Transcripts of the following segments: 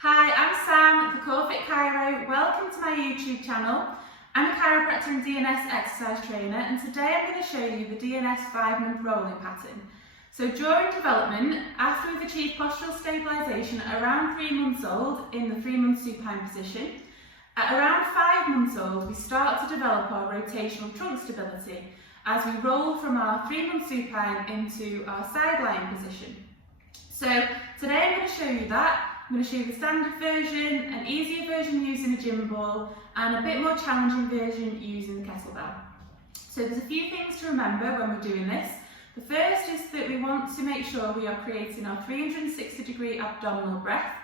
Hi, I'm Sam, the CoreFit Chiro. Welcome to my YouTube channel. I'm a chiropractor and DNS exercise trainer, and today I'm going to show you the DNS 5-month rolling pattern. So during development, after we've achieved postural stabilisation at around 3 months old in the 3-month supine position, at around 5 months old we start to develop our rotational trunk stability as we roll from our 3-month supine into our side lying position. So today I'm going to show you that. I'm going to show you the standard version, an easier version using a gym ball, and a bit more challenging version using the kettlebell. So there's a few things to remember when we're doing this. The first is that we want to make sure we are creating our 360-degree abdominal breath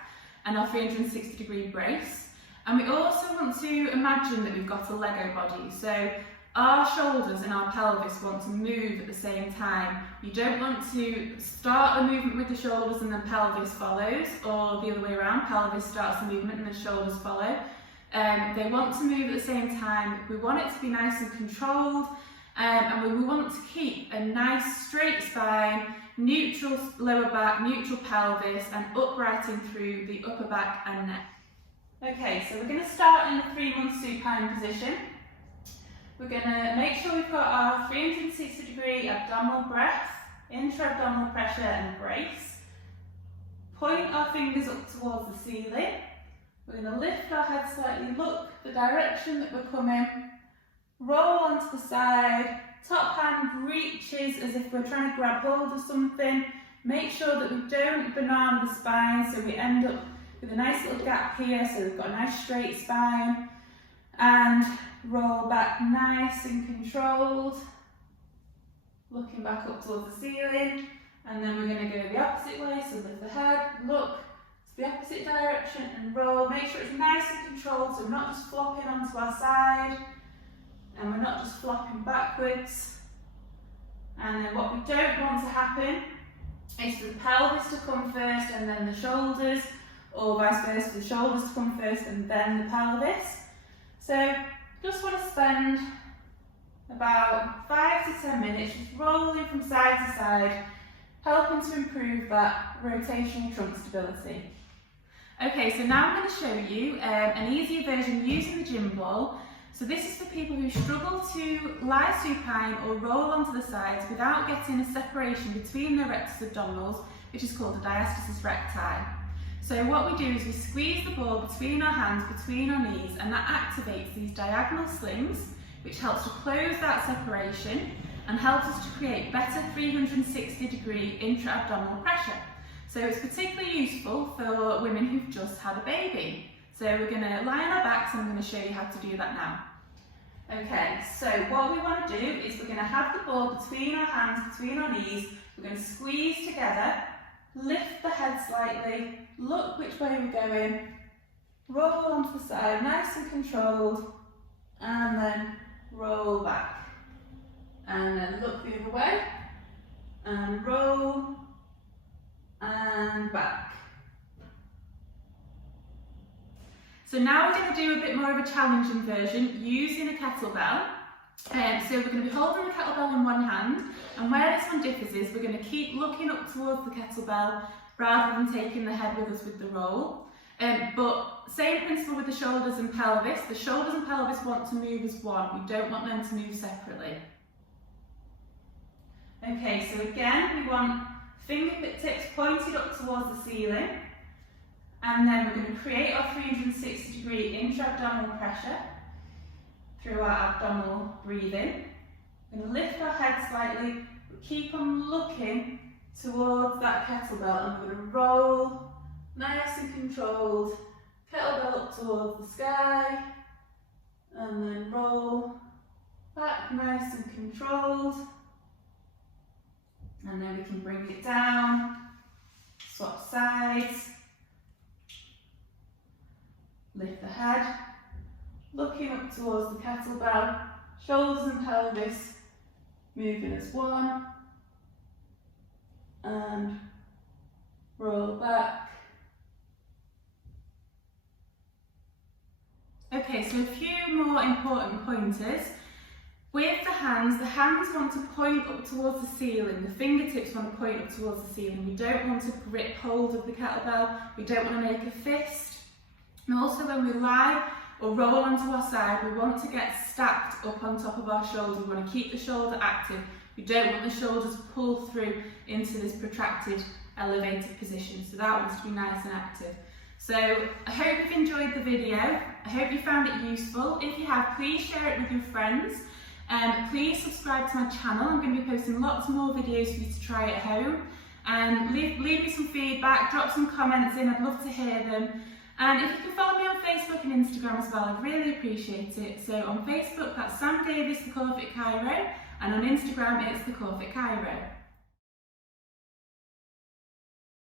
and our 360-degree brace. And we also want to imagine that we've got a Lego body. So our shoulders and our pelvis want to move at the same time. You don't want to start a movement with the shoulders and then pelvis follows, or the other way around, pelvis starts the movement and the shoulders follow. They want to move at the same time. We want it to be nice and controlled, and we want to keep a nice straight spine, neutral lower back, neutral pelvis, and uprighting through the upper back and neck. Okay, so we're going to start in the 3-month supine position. We're going to make sure we've got our 360-degree abdominal breath, intra-abdominal pressure and brace. Point our fingers up towards the ceiling. We're going to lift our head slightly, look the direction that we're coming, roll onto the side, top hand reaches as if we're trying to grab hold of something. Make sure that we don't banana the spine so we end up with a nice little gap here so we've got a nice straight spine. And roll back nice and controlled, looking back up towards the ceiling, and then we're going to go the opposite way, so lift the head, look to the opposite direction and roll. Make sure it's nice and controlled so we're not just flopping onto our side and we're not just flopping backwards. And then what we don't want to happen is for the pelvis to come first and then the shoulders, or vice versa, for the shoulders to come first and then the pelvis. So just want to spend about 5 to 10 minutes just rolling from side to side, helping to improve that rotational trunk stability. Okay, so now I'm going to show you an easier version using the gym ball. So this is for people who struggle to lie supine or roll onto the sides without getting a separation between the rectus abdominals, which is called the diastasis recti. So what we do is we squeeze the ball between our hands, between our knees, and that activates these diagonal slings, which helps to close that separation and helps us to create better 360-degree intra-abdominal pressure. So it's particularly useful for women who've just had a baby. So we're going to lie on our backs and I'm going to show you how to do that now. Okay, so what we want to do is we're going to have the ball between our hands, between our knees. We're going to squeeze together, lift the head slightly, look which way we're going, roll onto the side, nice and controlled, and then roll back. And then look the other way, and roll, and back. So now we're going to do a bit more of a challenging version using a kettlebell. So we're going to be holding the kettlebell in one hand, and where this one differs is we're going to keep looking up towards the kettlebell rather than taking the head with us with the roll. But same principle with the shoulders and pelvis. The shoulders and pelvis want to move as one. We don't want them to move separately. Okay, so again we want fingertips pointed up towards the ceiling, and then we're going to create our 360-degree intra-abdominal pressure through our abdominal breathing. We're going to lift our head slightly, but keep on looking towards that kettlebell, and we're going to roll nice and controlled, kettlebell up towards the sky, and then roll back nice and controlled, and then we can bring it down, swap sides, lift the head, looking up towards the kettlebell, shoulders and pelvis moving as one, and roll back. Okay, so a few more important pointers. With the hands want to point up towards the ceiling, the fingertips want to point up towards the ceiling. We don't want to grip hold of the kettlebell, we don't want to make a fist. And also when we lie or roll onto our side, we want to get stacked up on top of our shoulder. We want to keep the shoulder active. We don't want the shoulders pulled through into this protracted, elevated position. So that wants to be nice and active. So I hope you've enjoyed the video. I hope you found it useful. If you have, please share it with your friends. Please subscribe to my channel. I'm going to be posting lots more videos for you to try at home. Leave me some feedback, drop some comments in. I'd love to hear them. And if you can follow me on Facebook and Instagram as well, I'd really appreciate it. So on Facebook, that's Sam Davis, the Corfit Chiro, and on Instagram, it's the Corfit Chiro.